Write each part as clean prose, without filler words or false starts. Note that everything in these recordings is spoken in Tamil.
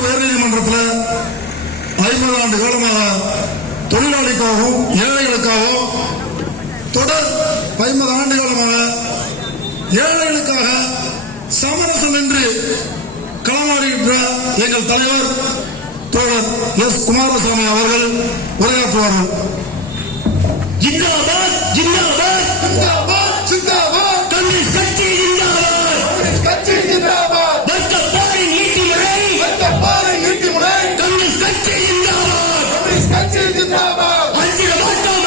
உயர்நீதிமன்றத்தில் 50 ஆண்டு காலமாக தொழிலாளிக்காகவும் ஏழைகளுக்காகவும் தொடர் 50 ஆண்டு காலமாக ஏழைகளுக்காக சமரசம் என்று களமாடுகின்ற எங்கள் தலைவர் தோழர் எஸ். குமாரசாமி அவர்கள் உரையாற்றுவார்கள். ஜிந்தாபாத் ஜிந்தாபாத் ஜிந்தாபாத் ஜிந்தாபாத் கம்யூனிஸ்ட் கட்சி ஜிந்தாபாத் கட்சி ஜிந்தாபாத் வர்க்கப்பாரின் நீதிமுறை கம்யூனிஸ்ட் கட்சி ஜிந்தாபாத் கட்சி ஜிந்தாபாத் அஞ்சிட மாட்டோம்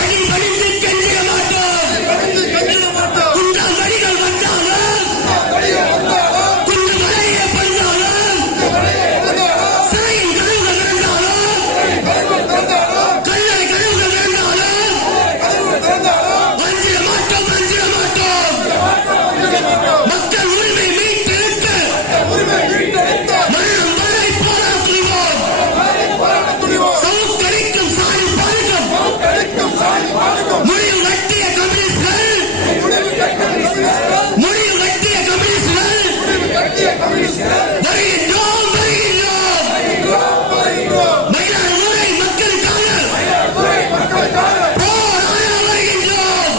அடி பணிந்து கெஞ்சிட மாட்டோம் குன்றால் வடிகள் வந்தாலும் குண்டு மலையே பந்தாலும் சிறையின் கதவுகள் திறந்தாலும் கல்லறை கதவுகள் திறந்தாலும் அஞ்சிட மாட்டோம் மக்கள் உரிமை மீட்டெடுக்க மரணம் வரை போராட துணிவோம் சவுக்கடிக்கும் சாணி பாருக்கும் முடிவு கட்டிய கம்யூனிஸ்டுகள் வருகின்றோம் மயிலாடுதுறை மக்களுக்காக போராட வருகின்றோம்.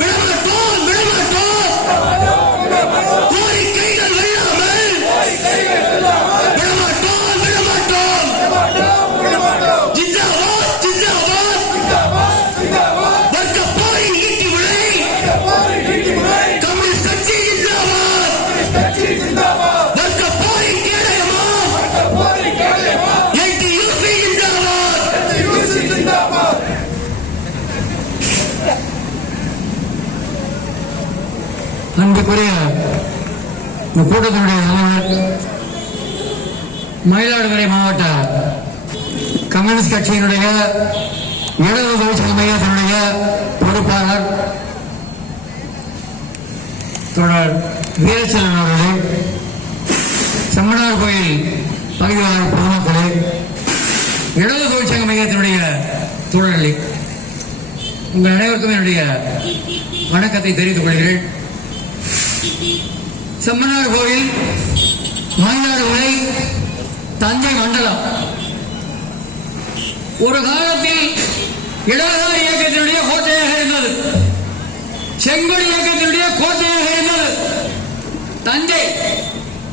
விடமாட்டோம் கோரிக்கைகள் வெல்லாமல் விடமாட்டோம். ஜிந்தாபாத் வர்க்கப்பாரின் ஈட்டிமுறை கம்யூனிஸ்ட் கட்சி ஜிந்தாபாத் வர்க்கப்பாரின் கேடயமா ATUC ஜிந்தாபாத். அன்புக்குரிய இந்த கூட்டத்தினுடைய தலைவர் மயிலாடுதுறை மாவட்ட கம்யூனிஸ்ட் கட்சியினுடைய இடது தொழிற்சங்க மையத்தினுடைய பொறுப்பாளர் தொடர் வீரச்செல்வன் அவர்களே, செம்மனார் கோயில் பகுதியாளர் பொதுமக்களே, இடது தொழிற்சங்க மையத்தினுடைய தோழர்களே, உங்கள் அனைவருக்கும் என்னுடைய வணக்கத்தை தெரிவித்துக் கொள்கிறேன். செம்மனார் கோயில், மயிலாடுதுறை, தஞ்சை மண்டலம் ஒரு காலத்தில் இடதுசாரி இயக்கத்தினுடைய கோட்டையாக இருந்தது. செங்கோடி இயக்கத்தினுடைய கோட்டையாக இருந்தது. தஞ்சை,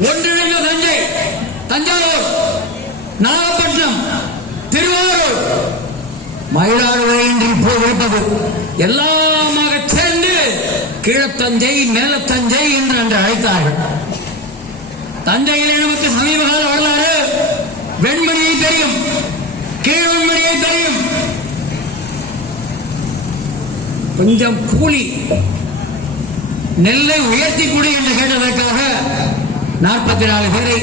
ஒன்றிணைந்த தஞ்சை, தஞ்சாவூர், நாகப்பட்டினம், திருவாரூர், மயிலாடுதுறை என்று இப்போது இருப்பது எல்லாமாக சேர்ந்து கீழத்தஞ்சை மேலத்தஞ்சை என்று அழைத்தார்கள். தஞ்சையிலே நமக்கு சமீப கால வரலாறு வெண்மணியை தெரியும், கீழ்வெண்மணியை தெரியும். கொஞ்சம் கூலி நெல்லை உயர்த்தி கூடி என்று கேட்டதற்காக 44 பேரை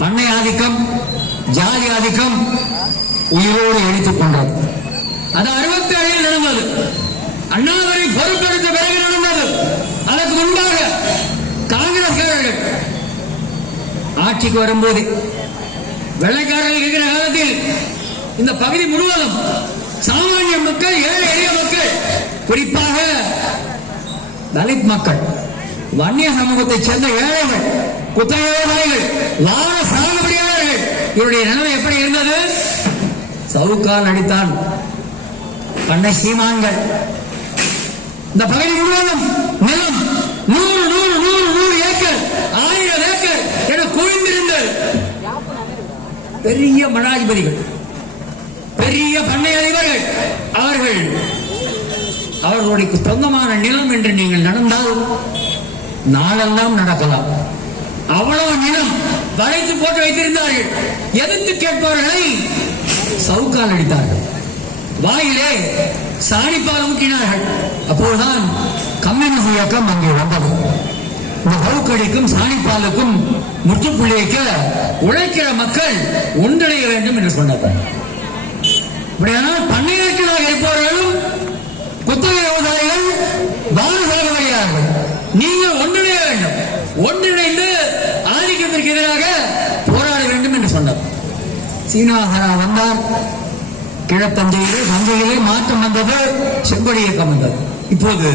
பண்ணை ஆதிக்கம், ஜாதி ஆதிக்கம் உயிரோடு எரித்துக் கொண்டது. அது 67 நடந்தது. அண்ணாதுரை பொறுப்பெடுத்த பிறகு நடந்தது. அதற்கு முன்பாக காங்கிரஸ்காரர்கள் ஆட்சிக்கு வரும்போது வெள்ளைக்காரர்கள் இருக்கிற காலத்தில் இந்த பகுதி முழுவதும் சாமானிய மக்கள், ஏழை எளிய மக்கள், குறிப்பாக தலித் மக்கள், வன்னிய சமூகத்தைச் சேர்ந்த ஏழைகள், குத்தகை விவசாயிகள், வார சாகுபடியாளர்கள், இவருடைய நிலைமை எப்படி இருந்தது? சவுக்கால் அடித்தான் பண்ணை சீமான்கள். இந்த பகுதி முழுவதும் நிலம் 100 ஏக்கர், 1000 ஏக்கர் என குவிந்திருந்தது. பெரிய மடாதிபதிகள், பெரிய பண்ணை அதிபர்கள், அவர்களுடைய சொந்தமான நிலம் என்று நீங்கள் நடந்தால் நாளெல்லாம் நடக்கலாம். அவ்வளவு நிலம் வளைத்து போட்டு வைத்திருந்தார்கள். எதிர்த்து கேட்பவர்களை சவுக்கால் அடித்தார்கள், வாயிலே சாணிப்பால் ஊற்றினார்கள். அப்போதுதான் கம்யூனிஸ்ட் இயக்கம் அங்கே வந்தது. இந்த சவுக்கடிக்கும் சாணிப்பாலுக்கும் முற்றுப்புள்ளி வைக்க உழைக்கிற மக்கள் ஒன்றிணைய வேண்டும் என்று சொன்னார்கள். இப்படியானால் பண்ணையாட்களாக இருப்பவர்களும் குத்தகை விவசாயிகள் வாரசாகுபடியார்கள், நீங்கள் ஒன்றிணைய வேண்டும், ஒன்றிணைந்து ஆதிக்கத்திற்கு எதிராக போராட வேண்டும் என்று சொன்னார். சீனிவாசனா வந்தார். தஞ்சையிலே மாற்றம் வந்தது, செங்கோடி இயக்கம் வந்தது. இப்போது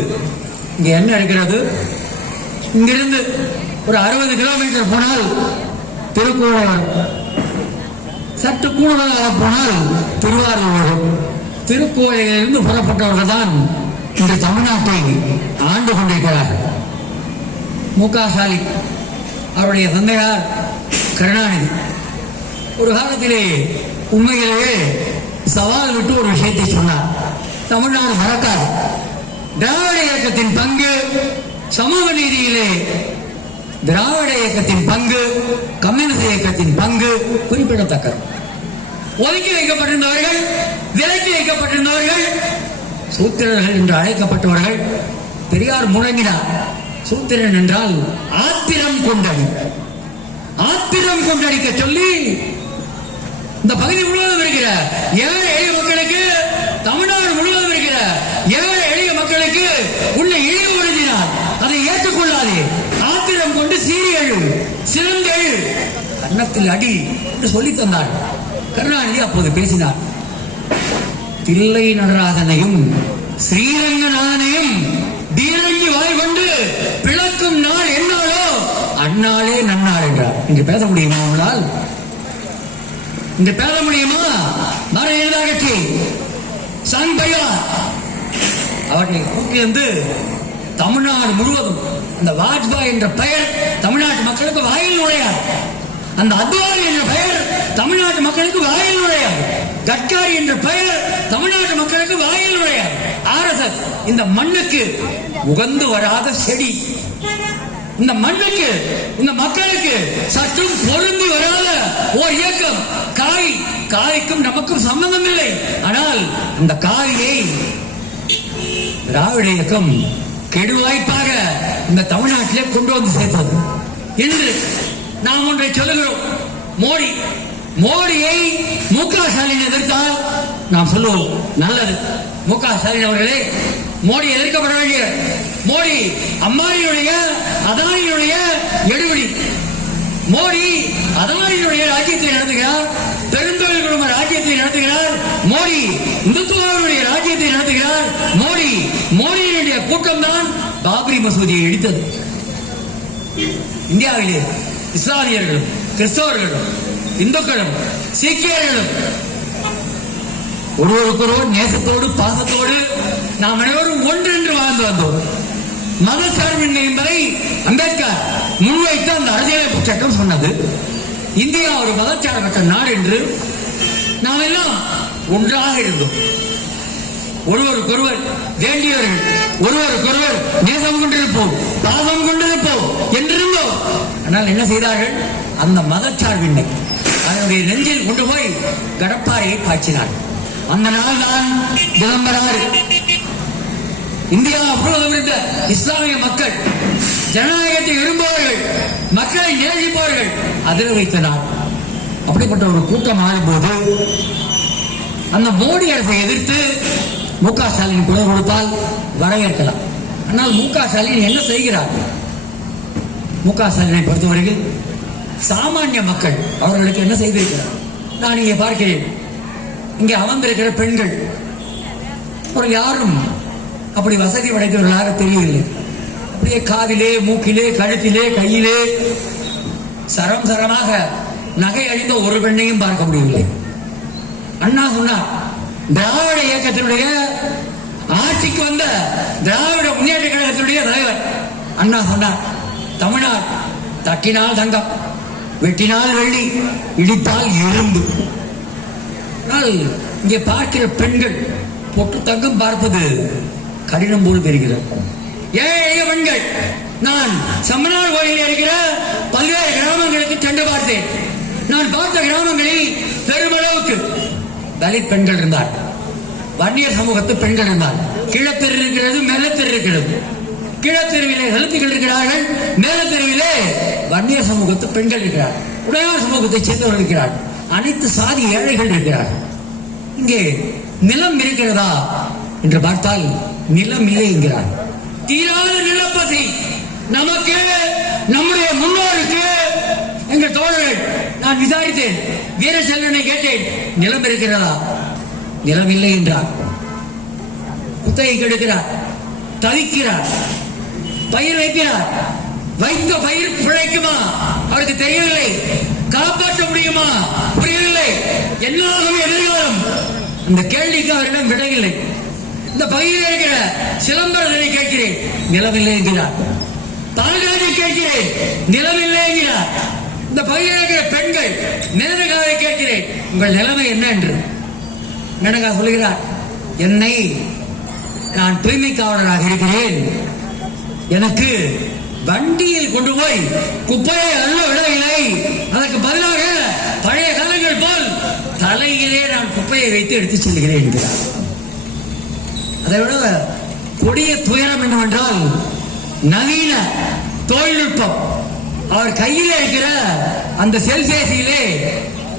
இங்க என்ன இருக்கிறது? இங்கிருந்து ஒரு 60 கிலோமீட்டர் போனால் திருக்கோளை வரும். சற்று கூடுதலாக போனால் திருவாரூர் வரும். திருக்கோயிலிருந்து புறப்பட்டவர்கள் தான் இன்று தமிழ்நாட்டை ஆண்டு கொண்டிருக்கிறார்கள். மு.க. ஸ்டாலின் அவருடைய தந்தையார் கருணாநிதி ஒரு காலத்திலே உண்மையிலேயே சவால் விட்டு ஒரு விஷயத்தை சொன்னார். தமிழ்நாடு மறக்காது. திராவிட இயக்கத்தின் பங்கு சமூக நீதியிலே, திராவிட இயக்கத்தின் பங்கு, கம்யூனிஸ்ட் இயக்கத்தின் பங்கு குறிப்பிடத்தக்கது. ஒதுக்கி வைக்கப்பட்டிருந்தவர்கள், விலக்கி வைக்கப்பட்டிருந்தவர்கள், சூத்திரர்கள் என்று அழைக்கப்பட்டவர்கள். பெரியார் முழங்கினார், சூத்திரன் என்றால் ஆத்திரம் கொண்டடி, ஆத்திரம் கொண்டடிக்க சொல்லி இந்த பகுதி முழுவதும் இருக்கிற ஏழை எளிய மக்களுக்கு, தமிழ்நாடு முழுவதும் இருக்கிற ஏழை எளிய மக்களுக்கு உள்ள இழிவுபடுத்தினார். அதை ஏற்றுக்கொள்ளாதே, ஆத்திரம் கொண்டு சீரியல் சிலந்தெழு கன்னத்தில் அடி என்று சொல்லி தந்தார். கருணாநிதி அப்போது பேசினார். தில்லை நடராஜனையும் ஸ்ரீரங்கநாதனையும் தீரங்கி வாய் கொண்டு பிளக்கும் நாள் என்னாலோ அந்நாளே நன்னாள் என்றார். இன்று பேச முடியுமா உங்களால்? இன்று பேச முடியுமா? பாரதிய ஜனதா கட்சி சங் பையார் அவர்களை கூட்டி வந்து தமிழ்நாடு முழுவதும் அந்த வாஜ்பாய் என்ற பெயர் தமிழ்நாட்டு மக்களுக்கு வாயில் நுழையாது. அந்த அத்வானி என்ற பெயர் தமிழ்நாட்டு மக்களுக்கு வாயில் நுழையாது. கட்காரி என்ற பெயர் தமிழ்நாட்டு மக்களுக்கு வாயில் நுழையாது. RSS இந்த மண்ணுக்கு உகந்து வராத செடி. இந்த மண்ணுக்கு, இந்த மக்களுக்கு சற்றும் பொருந்தி வராத ஓர் இயக்கம். காய்க்கும் நமக்கும் சம்பந்தம் இல்லை. ஆனால் அந்த காரியை திராவிட இயக்கம் கெடுவாய்ப்பாக இந்த தமிழ்நாட்டிலே கொண்டு வந்து சேர்த்தது. இன்று நாம் ஒன்றை சொல்லுகிறோம். மோடியை மு.க. ஸ்டாலின் எதிர்த்தால் நாம் சொல்லுவோம் நல்லது. மு.க. ஸ்டாலின் அவர்களே, மோடி எதிர்க்கப்பட வேண்டிய, மோடி அம்பானியுடைய அதானியுடைய எடுபடி. மோடி அதானியுடைய ராஜ்யத்தை நடத்துகிறார், பெருந்தொழில் குழும ராஜ்யத்தை நடத்துகிறார். மோடி இந்துத்துவாவுடைய ராஜ்யத்தை நடத்துகிறார். மோடியினுடைய கூட்டம் தான் பாபரி மசூதியை இடித்தது. இந்தியாவிலே இஸ்லாமியர்களும் கிறிஸ்தவர்களும் இந்துக்களும் சீக்கியர்களும் ஒருவருக்கொருவர் நேசத்தோடு பாசத்தோடு நாம் அனைவரும் ஒன்றென்று வாழ்ந்து வந்தோம். மதச்சார்பின்மை என்பதை அம்பேத்கர் முன்வைத்து அந்த அரசியலமைப்பு சட்டம் சொன்னது. இந்தியா ஒரு மதச்சார்பற்ற நாடு என்று நாம் எல்லாம் ஒன்றாக இருந்தோம். ஒருவருக்கொருவர் வேண்டியவர்கள், ஒருவருக்கொருவர் நேசம் கொண்டிருப்போம், பாசம் கொண்டிருப்போம் என்றிருந்தோம். ஆனால் என்ன செய்தார்கள்? அந்த மதச்சார்பின்மை அதனுடைய நெஞ்சில் கொண்டு போய் கடப்பாறையை பாய்ச்சினார். அந்த நாள் தான் டிசம்பர் 6. இந்தியா முழுவதும் இருந்த இஸ்லாமிய மக்கள், ஜனநாயகத்தை விரும்புபவர்கள், மக்களை நேசிப்பவர்கள் அதிர வைத்த நாள். அப்படிப்பட்ட ஒரு கூட்டம் ஆகும்போது அந்த மோடி அரசை எதிர்த்து மு.க. ஸ்டாலின் குரல் கொடுத்தால் வரவேற்கலாம். ஆனால் மு.க. ஸ்டாலின் என்ன செய்கிறார்? மு.க. ஸ்டாலினை பொறுத்தவரையில் சாமானிய மக்கள் அவர்களுக்கு என்ன செய்திருக்கிறார்? நான் இங்கே பார்க்கிறேன், இங்கே அமர்ந்திருக்கிற பெண்கள் ஒரு யாரும் அப்படி வசதி படைத்தவர்களாக தெரியவில்லை. அப்படியே காதிலே, மூக்கிலே, கழுத்திலே, கையிலே சரம் சரமாக நகை அணிந்த ஒரு பெண்ணையும் பார்க்க முடியவில்லை. அண்ணா சொன்னார், திராவிட இயக்கத்தினுடைய ஆட்சிக்கு வந்த திராவிட முன்னேற்ற கழகத்தினுடைய தலைவர் அண்ணா சொன்னார், தமிழ்நாடு தட்டினால் தங்கம், வெட்டினால் வெள்ளி, இடித்தால் இரும்பு. ஆனால் இங்கே பார்க்கிற பெண்கள் பொட்டு தங்கம் பார்ப்பது கடினம் போல் தெரிகிறது. ஏழை பெண்கள், நான் சம்மனார் கோயிலில் இருக்கிற பல்வேறு கிராமங்களுக்கு சென்று பார்த்தேன். நான் பார்த்த கிராமங்களில் பெருமளவுக்கு தலித் பெண்கள் இருந்தார், வன்னியர் சமூகத்து பெண்கள் இருந்தார். கீழத்தெரு இருக்கிறது, மேலத்தெரு இருக்கிறது. கீழத்தெருவிலே தலித்துகள் இருக்கிறார்கள், மேலத்தெருவிலே வன்னியர் சமூகத்து பெண்கள் இருக்கிறார், உடையார் சமூகத்தை சேர்ந்தவர்கள் இருக்கிறார், அனைத்து சாதி ஏழைகள் இருக்கிறார். இங்கே நிலம் இருக்கிறதா என்று பார்த்தால் நிலம் இல்லை என்கிறார். தீராத நிலப்பசி நமக்கு, நம்முடைய முன்னோருக்கு. எங்கள் தோழர்கள், நான் விசாரித்தேன், வீரசெல்வனை கேட்டேன், நிலம் இருக்கிறதா? நிலம் இல்லை என்றார். குத்தகை கெடுக்கிறார், தவிக்கிறார், பயிர் வைக்கிறார், வைத்த பயிர் பிழைக்குமா அவருக்கு தெரியவில்லை. காப்பாற்ற முடியுமா புரியவில்லை. என்னாலும் எதிர்காலம் இந்த கேள்விக்கு அவரிடம் விடையில்லை. இந்த பகுதியில் இருக்கிற சிலம்பரசனை கேட்கிறேன், நிலமில்லை என்கிறார். தாழ்ராஜை கேட்கிறேன், நிலமில்லை என்கிறார். இந்த பகுதியில் இருக்கிற பெண்கள் மேனகாவை கேட்கிறேன், உங்கள் நிலைமை என்ன என்று. மேனகா சொல்கிறார், என்னை நான் தூய்மை காவலராக இருக்கிறேன், எனக்கு வண்டியில் கொண்டு போய் குப்பையை அள்ள விடவில்லை, அதற்கு பதிலாக பழைய காலங்கள் போல் தலையிலே நான் குப்பையை வைத்து எடுத்துச் செல்கிறேன் என்கிறார். அதை விட கொடிய துயரம் என்னவென்றால் நவீன தொழில்நுட்பம். அவர் கையில் இருக்கிற அந்த செல்பேசியிலே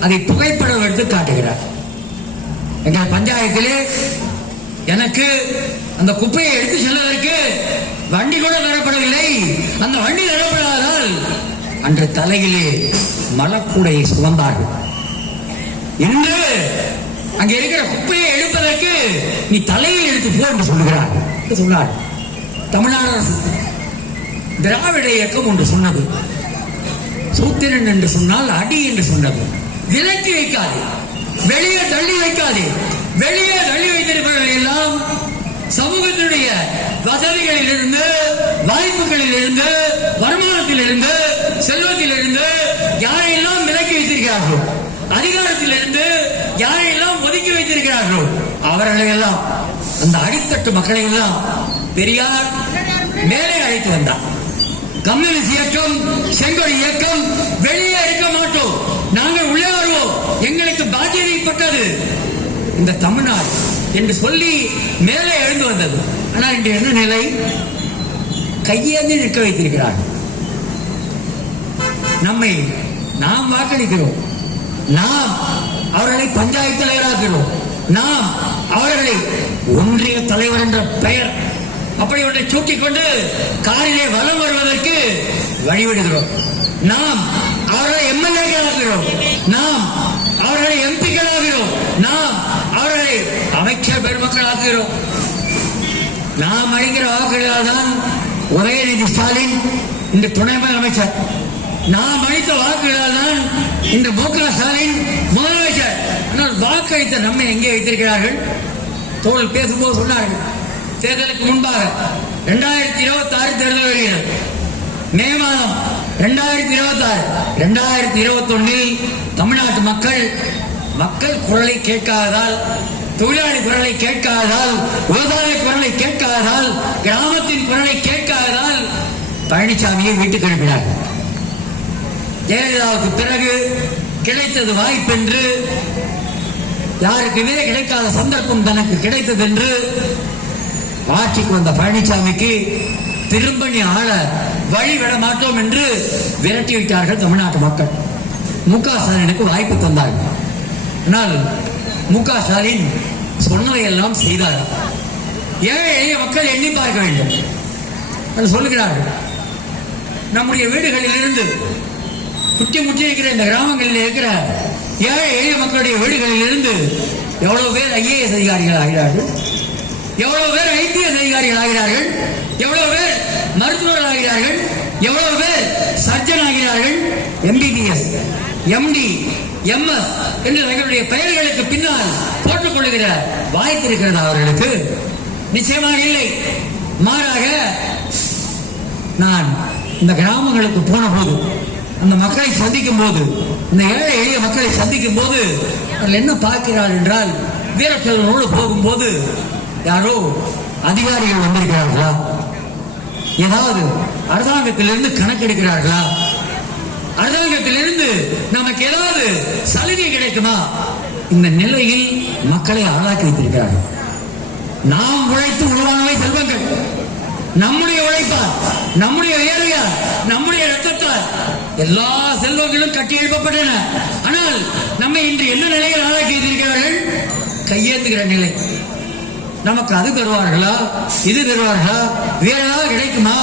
அதை புகைப்படம் எடுத்து காட்டுகிறார். எங்கள் பஞ்சாயத்திலே எனக்கு அந்த குப்பையை எடுத்து செல்வதற்கு வண்டி கூட தரப்படவில்லை. அந்த வண்டி தரப்படாதால் அன்று தலையிலே மலக்கூடையை சுமந்தார்கள். இன்று அங்கே இருக்கிற குப்பையை எடுப்பதற்கு நீ தலையில் எடுத்து போ என்று சொல்லுகிறார் சொன்னார். தமிழ்நாடு அரசு திராவிட இயக்கம் ஒன்று சொன்னது, சூத்திரன் என்று சொன்னால் அடி என்று சொன்னது. விலக்கி வைக்காது, வெளியே தள்ளி வைக்காது. வெளியே தள்ளி வைத்திருப்பவர்கள் எல்லாம் சமூகத்தினுடைய வசதிகளில் இருந்து, வாய்ப்புகளில் இருந்து, வருமானத்தில் இருந்து, செல்வத்தில் இருந்து யாரையெல்லாம் விலக்கி வைத்திருக்கிறார்களோ, அதிகாரத்தில் இருந்து யாரையெல்லாம் ஒதுக்கி வைத்திருக்கிறார்களோ அவர்களை எல்லாம், அந்த அடித்தட்டு மக்களை எல்லாம் பெரியார் மேலே அழைத்து வந்தார். கம்யூனிஸ்ட் இயக்கம், செங்கோல் இயக்கம் வெளியே இருக்க மாட்டோம், நாங்கள் உள்ளே வருவோம், எங்களுக்கு பாத்தியப்பட்டது இந்த தமிழ்நாடு என்று சொல்லி மேலே எழுந்து வந்தது. ஆனால் இன்று என்ன நிலை? கையேந்தி நிற்க வைத்திருக்கிறார்கள். நம்மை நாம் வாக்களிக்கிறோம், நாம் அவர்களை பஞ்சாயத்து தலைவராக்கிறோம், நாம் அவர்களை ஒன்றிய தலைவர் என்ற பெயர் அப்படி ஒன்றை சூட்டிக் கொண்டு காரிலே வலம் வருவதற்கு வழிவிடுகிறோம். நாம் அவர்களை எம்எல்ஏக்களாகிறோம், நாம் அவர்களை எம்பிக்களாகிறோம், நாம் அவர்களை அமைச்சர் பெருமக்களாகிறோம். நாம் அளிக்கிற வாக்குகளால் தான் உதயநிதி ஸ்டாலின் இன்று துணை முதலமைச்சர். நாம் அளித்த வாக்குகளால் தான் இன்று மு.க. ஸ்டாலின் முதலமைச்சர். ஆனால் வாக்களித்த நம்மை எங்கே வைத்திருக்கிறார்கள்? தோழர் பேசும்போது சொன்னார்கள், தேர்தலுக்கு முன்பாக 2026 தேர்தல் வருகிறது, மே மாதம் 2026, 2021 தமிழ்நாட்டு மக்கள் குரலை கேட்காததால், தொழிலாளி குரலை கேட்காததால், விவசாய குரலை கேட்காததால், கிராமத்தின் குரலை கேட்காததால் பழனிசாமியை வீட்டுக்கு அனுப்பினார்கள். ஜெயலலிதாவுக்கு பிறகு கிடைத்தது வாய்ப்பென்று, யாருக்குமே கிடைக்காத சந்தர்ப்பம் தனக்கு கிடைத்தது என்று ஆட்சிக்கு வந்த பழனிசாமிக்கு திரும்ப நீ ஆள வழிவிட மாட்டோம் என்று விரட்டி விட்டார்கள் தமிழ்நாட்டு மக்கள். மு.க. ஸ்டாலினுக்கு வாய்ப்பு தந்தார்கள். ஆனால் மு.க. ஸ்டாலின் சொன்னதையெல்லாம் செய்தார். ஏழை எளிய மக்கள் எண்ணி பார்க்க வேண்டும் என்று சொல்லுகிறார்கள். நம்முடைய வீடுகளில் இருந்து சுற்றி முற்றி இருக்கிற இந்த கிராமங்களில் இருக்கிற ஏழை எளிய மக்களுடைய வீடுகளில் இருந்து எவ்வளவு பேர் ஐஏஎஸ் அதிகாரிகள் ஆகிறார்கள், எவ்வளவு பேர் ஐபிஎஸ் அதிகாரிகள் ஆகிறார்கள், எவ்வளவு பேர் மருத்துவர்கள் ஆகிறார்கள், எவ்வளவு பேர் சர்ஜன் ஆகிறார்கள், எம்பிபிஎஸ், எம்டி, எம்எஸ் என்று தங்களுடைய பெயர்களுக்கு பின்னால் போட்டுக் கொள்ளுகிற வாய்ப்பு இருக்கிறது அவர்களுக்கு? நிச்சயமாக இல்லை. மாறாக நான் இந்த கிராமங்களுக்கு போன போது, அந்த மக்களை சந்திக்கும் போது, இந்த ஏழை எளிய மக்களை சந்திக்கும் போது அவர்கள் என்ன பார்க்கிறார்கள் என்றால், வீரச்செல்வனோடு போகும்போது யாரோ அதிகாரிகள் வந்திருக்கிறார்களா, ஏதாவது அரசாங்கத்திலிருந்து கணக்கெடுக்கிறார்களா, அரசாங்கத்திலிருந்து நமக்கு ஏதாவது சலுகை கிடைக்குமா? இந்த நிலையில் மக்களை ஆளாக்கி வைத்திருக்கிறார்கள். நாம் உழைத்து உருவானவை செல்வங்கள், நம்முடைய உழைப்பால், நம்முடைய வேலையால், நம்முடைய ரத்தத்தால் எல்லா செல்வங்களும் கட்டி எழுப்பப்பட்டன. ஆனால் நம்மை இன்று என்ன நிலையில் ஆளாக்கி வைத்திருக்கிறார்கள்? கையேந்துகிற நிலை. நமக்கு அது தருவார்களா, இது தருவார்களா, வேற ஏதாவது கிடைக்குமா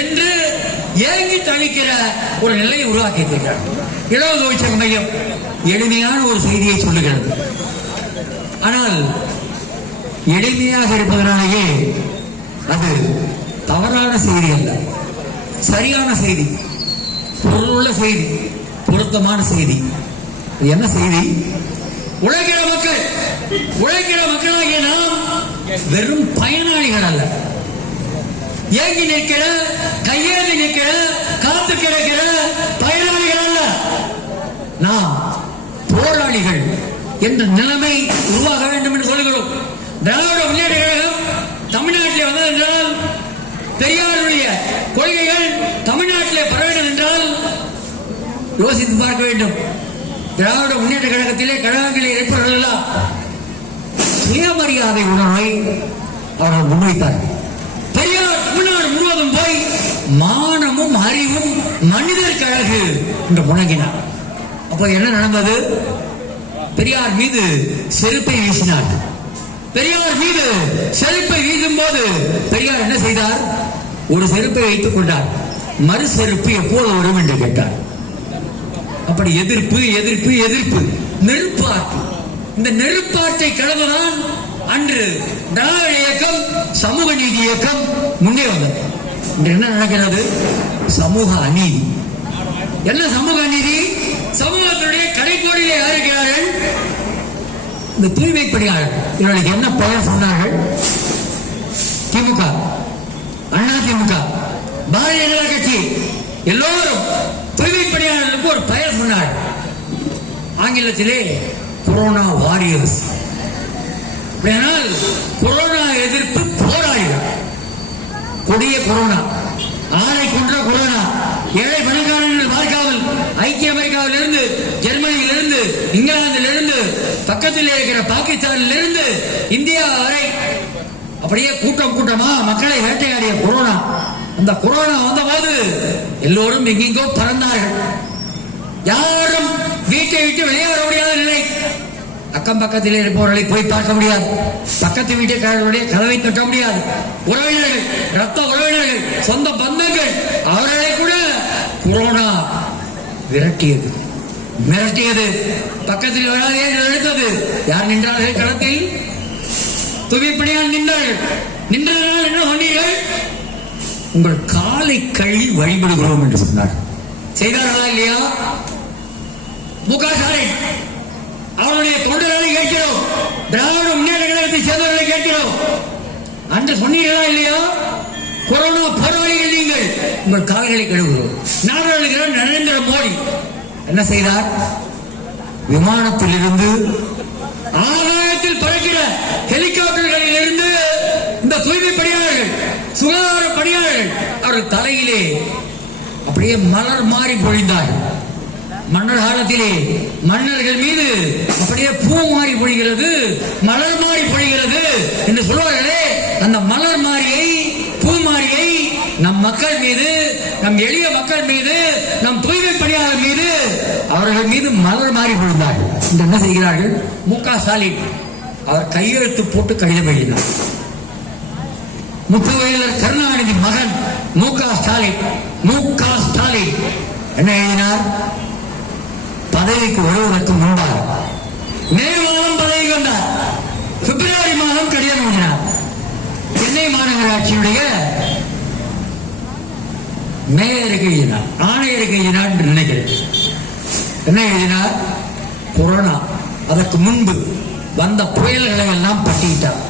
என்று ஏங்கி தணிக்கிற ஒரு நிலையை உருவாக்கி இருக்கிறார். இலவச உச்ச மையம் எளிமையான ஒரு செய்தியை சொல்லுகிறது. ஆனால் எளிமையாக இருப்பதனாலேயே அது தவறான செய்தி அல்ல. சரியான செய்தி, பொருளுள்ள செய்தி, பொருத்தமான செய்தி. இது என்ன செய்தி? உழைக்கிற மக்களாகிய நாம் வெறும் பயனாளிகள் அல்ல, ஏங்கி நிற்கிற, கையேந்தி நிற்கிற, காத்து கிடக்கிற பயனாளிகள் அல்ல, நாம் போராளிகள் என்ற நிலைமை உருவாக வேண்டும் என்று சொல்கிறோம். திராவிட முன்னேற்ற கழகம் தமிழ்நாட்டிலே வந்ததென்றால், பெரியாருடைய கொள்கைகள் தமிழ்நாட்டிலே பரவ வேண்டும் என்றால் யோசித்து பார்க்க வேண்டும். திராவிட முன்னேற்ற கழகத்திலே கழகங்களில் இருப்பவர்கள் எல்லாம் சுயமரியாதை உணர்வை அவர்கள் முன்வைத்தார்கள். பெரியார் தமிழ்நாடு முழுவதும் போய் மானமும் அறிவும் மனிதர் கழகு என்று முழங்கினார். அப்போ என்ன நடந்தது? பெரியார் மீது செருப்பை வீசினார். பெரியார் மீது செருப்பை வீசும் போது பெரியார் என்ன செய்தார்? ஒரு செருப்பை வைத்துக் கொண்டார். மறு செருப்பு எப்போது வரும் என்று கேட்டார். அப்படி எதிர்ப்பு எதிர்ப்பு எதிர்ப்பு, நெருப்பாற்று. இந்த நெருப்பாற்றை கடந்துதான் அன்று திராவிட இயக்கம், சமூக நீதி இயக்கம் முன்னே வந்தது. இன்று என்ன நடக்கிறது? சமூக அநீதி. என்ன சமூக அநீதி? சமூகத்தினுடைய கடைக்கோடியிலே யார் இருக்கிறார்கள்? இந்த தூய்மை பணியாளர். இவர்களுக்கு என்ன பெயர் சொன்னார்கள்? திமுக, அண்ணா திமுக, பாரதிய ஜனதா கட்சி எல்லோரும் தூய்மை பணியாளர்களுக்கு ஒரு பெயர் சொன்னார். ஆங்கிலத்திலே கொரோனா வாரியர்ஸ். கொரோனா எதிர்ப்பு போராளிகள். கொடிய கொரோனா, ஆளை கொன்ற கொரோனா, ஏழை பணக்காரர்கள் பார்க்காமல் ஐக்கிய அமெரிக்காவில் இருந்து, ஜெர்மனியில் இருந்து, இங்கிலாந்தில் இருந்து, பக்கத்தில் இருக்கிற பாகிஸ்தானில் இருந்து இந்தியா வரை அப்படியே கூட்டம் கூட்டமா மக்களை வேட்டையாடிய கொரோனா. அந்த கொரோனா வந்தபோது எல்லோரும் எங்கெங்கோ பறந்தார்கள். யாரும் வீட்டை விட்டு வெளியே வர முடியாத நிலை. அக்கம் பக்கத்தில் இருப்பவர்களை போய் பார்க்க முடியாது, பக்கத்து வீட்டுக்காரர்களுடைய கதவை தட்ட முடியாது. உறவினர்கள், ரத்த உறவினர்கள், சொந்த பந்தங்கள், அவர்களை கூட கொரோனா விரட்டியது, மிரட்டியது. பக்கத்தில் வராதே நினைத்தது. யார் நின்றார்கள் களத்தில்? தூய்மைப்பணியால் நின்றார்கள். நின்றதனால் என்ன சொன்னீர்கள்? உங்கள் காலை கழுவி வழிபடுகிறோம் என்று சொன்னார். செய்தார்களா இல்லையா? முக ஸ்டாலின் அவருடைய தொண்டர்களை கேட்கிறோம், திராவிட முன்னேற்ற கழகத்தை சேர்ந்தவர்களை கேட்கிறோம். அன்று சொன்னீர்களா இல்லையா? கொரோனா போராளிகள் நீங்கள், உங்கள் கால்களை கழுவுகிறோம். நாடாளுகிறார் நரேந்திர மோடி என்ன செய்தார்? விமானத்தில் இருந்து, ஆகாயத்தில் பறக்கிற ஹெலிகாப்டர்களில் இருந்து இந்த தூய்மை பணியாளர்கள், சுகாதார பணியாளர்கள் அவர்கள் தலையிலே அப்படியே மலர் மாறி பொழிந்தார்கள். மன்னர் காலத்திலே மன்னர்கள் மீது அப்படியே பூ மாறி பொழிகிறது, மலர் மாறி பொழிகிறது என்று சொல்வார்களே, அந்த மலர் மாறியை, பூ மாறியை நம் மக்கள் மீது, நம் எளிய மக்கள் மீது, நம் தூய்மை பணியாளர் மீது, அவர்கள் மீது மலர் மாறி பொழிந்தார்கள். இன்று என்ன செய்கிறார்கள்? முக ஸ்டாலின் அவர் கையெழுத்து போட்டு கடிதம் எழுதினார். முத்துவேலர் கருணாநிதி மகன் முக ஸ்டாலின் என்ன எழுதினார்? பதவிக்கு வருவதற்கு முன்பாக மே மாதம் பதவிக்கு வந்தார். பிப்ரவரி மாதம் கடிதம் எழுதினார். சென்னை மாநகராட்சியுடைய மேயருக்கு எழுதினார், ஆணையருக்கு எழுதினார் என்று நினைக்கிறேன். என்ன எழுதினார்? கொரோனா அதற்கு முன்பு வந்த புயல்களை எல்லாம் பட்டியலிட்டார்,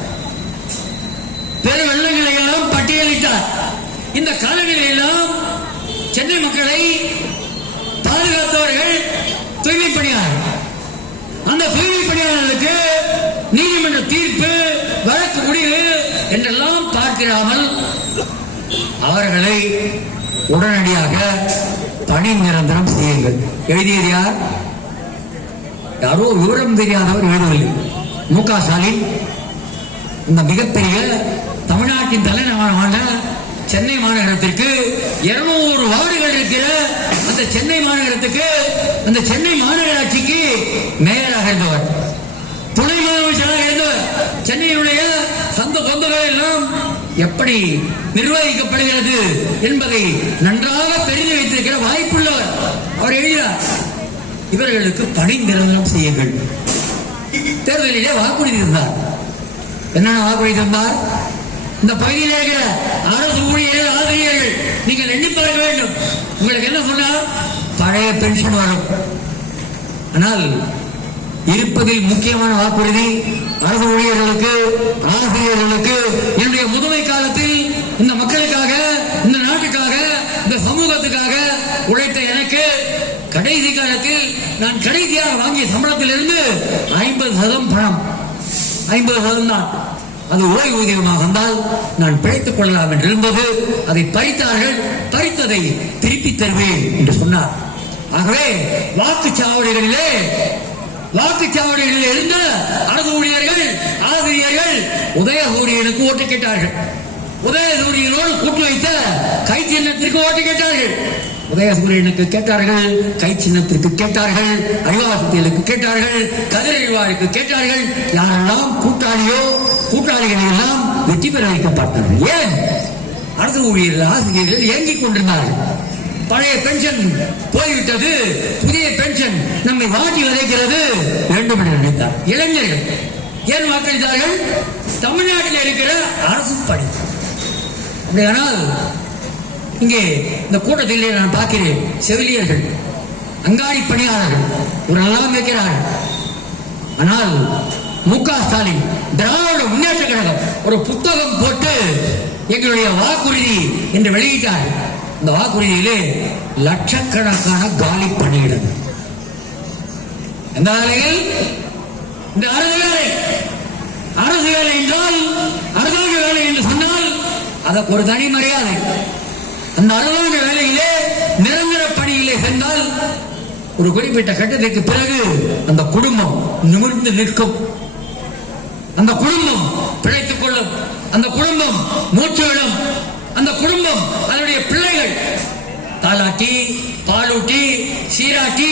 பெரு வெள்ளங்களை எல்லாம் பட்டியலிட்டார். இந்த காலங்களில் எல்லாம் சென்னை மக்களை பாதுகாத்தவர்கள் தூய்மை பணியாளர்கள். அந்த தூய்மை பணியாளர்களுக்கு நீதிமன்ற தீர்ப்பு, வழக்கு முடிவு என்றெல்லாம் பார்க்கிறாமல் அவர்களை உடனடியாக பணி நிரந்தரம் செய்யுங்கள். எழுதியது யார்? யாரோ விவரம் தெரியாதவர் எழுதவில்லை. முக ஸ்டாலின் இந்த மிகப்பெரிய தமிழ்நாட்டின் தலைநகரமான சென்னை மாநகரத்திற்கு 200 வார்டுகள் இருக்கிற அந்த சென்னை மாநகரத்துக்கு, அந்த சென்னை மாநகராட்சிக்கு மேயராக இருந்தவர், துணை முதலமைச்சராக இருந்தவர். சென்னையினுடைய சொந்த பந்துகள் எல்லாம் எப்படி நிர்வகிக்கப்படுகிறது என்பதை நன்றாக தெரிந்து வைத்திருக்கிற வாய்ப்புள்ளவர். அவர் எழுதினார், இவர்களுக்கு பணி நிரந்தரம் செய்யுங்கள். தேர்தலிலே வாக்குறுதி இருந்தார். என்னென்ன வாக்குறுதி தந்தார்? இந்த பகுதியில் இருக்கிற அரசு ஊழியர்கள், ஆசிரியர்கள், நீங்கள் எண்ணி பார்க்க வேண்டும். உங்களுக்கு என்ன சொன்னார்? பழைய பென்ஷன் வரும். ஆனால் இருப்பதில் முக்கியமான வாக்குறுதி அரசு ஊழியர்களுக்கு, ஆசிரியர்களுக்கு, என்னுடைய முதுமை காலத்தில் இந்த மக்களுக்காக, இந்த நாட்டுக்காக, இந்த சமூகத்துக்காக உழைத்த எனக்கு கடைசி காலத்தில் நான் கடைசியாக வாங்கிய சம்பளத்திலிருந்து 50% பணம், 50% தான். அது ஓய்வூதியமாக வந்தால் நான் பிழைத்துக் கொள்ளலாம் என்று இருந்தது. அதை பறித்தார்கள். பறித்ததை திருப்பி தருவேன் என்று சொன்னார். ஆகவே வாக்குச்சாவடிகளிலே இருந்த அரசு ஊழியர்கள், ஆசிரியர்கள் உதயசூரியனுக்கு ஓட்டு கேட்டார்கள். உதயசூரியனோடு கூட்டு வைத்த கை சின்னத்திற்கு ஓட்டு கேட்டார்கள். உதயசூரியனுக்கு கேட்டார்கள், கை சின்னத்திற்கு கேட்டார்கள், அறிவாசத்தியலுக்கு கேட்டார்கள், கதிரறிவாருக்கு கேட்டார்கள். யாரெல்லாம் கூட்டாளிகளை எல்லாம் வெற்றி பெற வைக்கப்பட்டார்கள். ஏன்? அரசு ஊழியர்கள், ஆசிரியர்கள் ஏங்கிக் கொண்டிருந்தார்கள். பழைய பென்ஷன் போய்விட்டது, புதிய பென்ஷன் நம்மை வாட்டி வதைக்கிறது வேண்டும் என்று நினைத்தார். இளைஞர்கள் ஏன் வாக்களித்தார்கள்? தமிழ்நாட்டில் இருக்கிற அரசு பணி. அப்படியானால் இங்கே இந்த கூட்டத்திலே நான் பார்க்கிறேன், செவிலியர்கள், அங்காடி பணியாளர்கள் இவரெல்லாம் வைக்கிறார்கள். ஆனால் மு.க. ஸ்டாலின் திராவிட முன்னேற்ற கழகம் ஒரு புத்தகம் போட்டு எங்களுடைய வாக்குறுதி என்று வெளியிட்டார். இந்த வாக்குறுதியிலே லட்சக்கணக்கான காலி பணியிடங்கள். எந்த வேலைகள்? இந்த அரசு வேலை. அரசு வேலை என்றால், அரசாங்க வேலை என்று சொன்னால் அதற்கு ஒரு தனி மரியாதை. அந்த அரசாங்க வேலையிலே நிரந்தர பணியிலே சென்றால் ஒரு குறிப்பிட்ட கட்டத்திற்கு பிறகு அந்த குடும்பம் நிமிர்ந்து நிற்கும், அந்த குடும்பம் பிழைத்துக் கொள்ளும், அந்த குடும்பம் மூச்சு விடும், அந்த குடும்பம் அதனுடைய பிள்ளைகள் தாலாட்டி, பாலூட்டி, சீராட்டி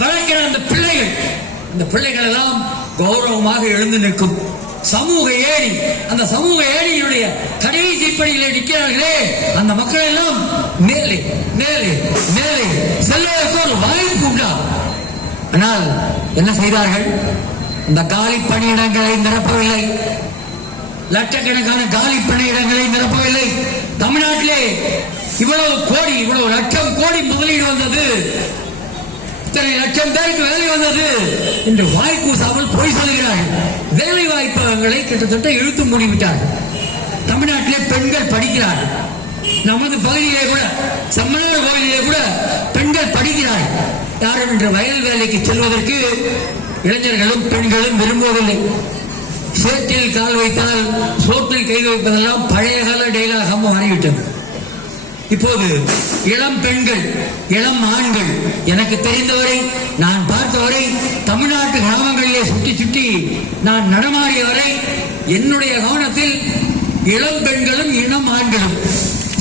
வளர்க்கிற அந்த பிள்ளைகள் எல்லாம் கௌரவமாக எழுந்து நிற்கும். சமூக ஏணி, அந்த சமூக ஏணியினுடைய கடைசி படியிலே நிற்கிறார்களே அந்த மக்கள் எல்லாம் மேலே மேலே மேலே செல்வதற்கு ஒரு வாய்ப்பு உண்டா? ஆனால் என்ன செய்தார்கள்? அந்த காலி பணியிடங்களை நிரப்பவில்லை. லட்சக்கணக்கான காலி பணியிடங்களை நிரப்பவில்லை. தமிழ்நாட்டிலே இவ்வளவு கோடி, இவ்வளவு லட்சம் கோடி முதலீடு வந்தது, இத்தனை லட்சம் பேருக்கு வேலை வந்தது என்று வாய் கூசாமல் போய் சொல்கிறார்கள். வேலை வாய்ப்புகளை கிட்டத்தட்ட இழுத்து மூடிவிட்டார்கள். தமிழ்நாட்டிலே பெண்கள் படிக்கிறார்கள். நமது பகுதியிலே கூட, செம்மனார் பகுதியிலே கூட பெண்கள் படிக்கிறார்கள். யாரும் இன்று வயல் வேலைக்கு செல்வதற்கு இளைஞர்களும் பெண்களும் விரும்புவதில்லை. சேற்றில் கால் வைத்தால் சோற்றில் கை வைப்பதெல்லாம் பழைய கால டெய்லாக மாறிவிட்டது. இப்போது இளம் பெண்கள், இளம் ஆண்கள், எனக்கு தெரிந்தவரை, நான் பார்த்தவரை, தமிழ்நாட்டு கிராமங்களிலே சுற்றி சுற்றி நான் நடமாடியவரை என்னுடைய கவனத்தில் இளம் பெண்களும் இளம் ஆண்களும்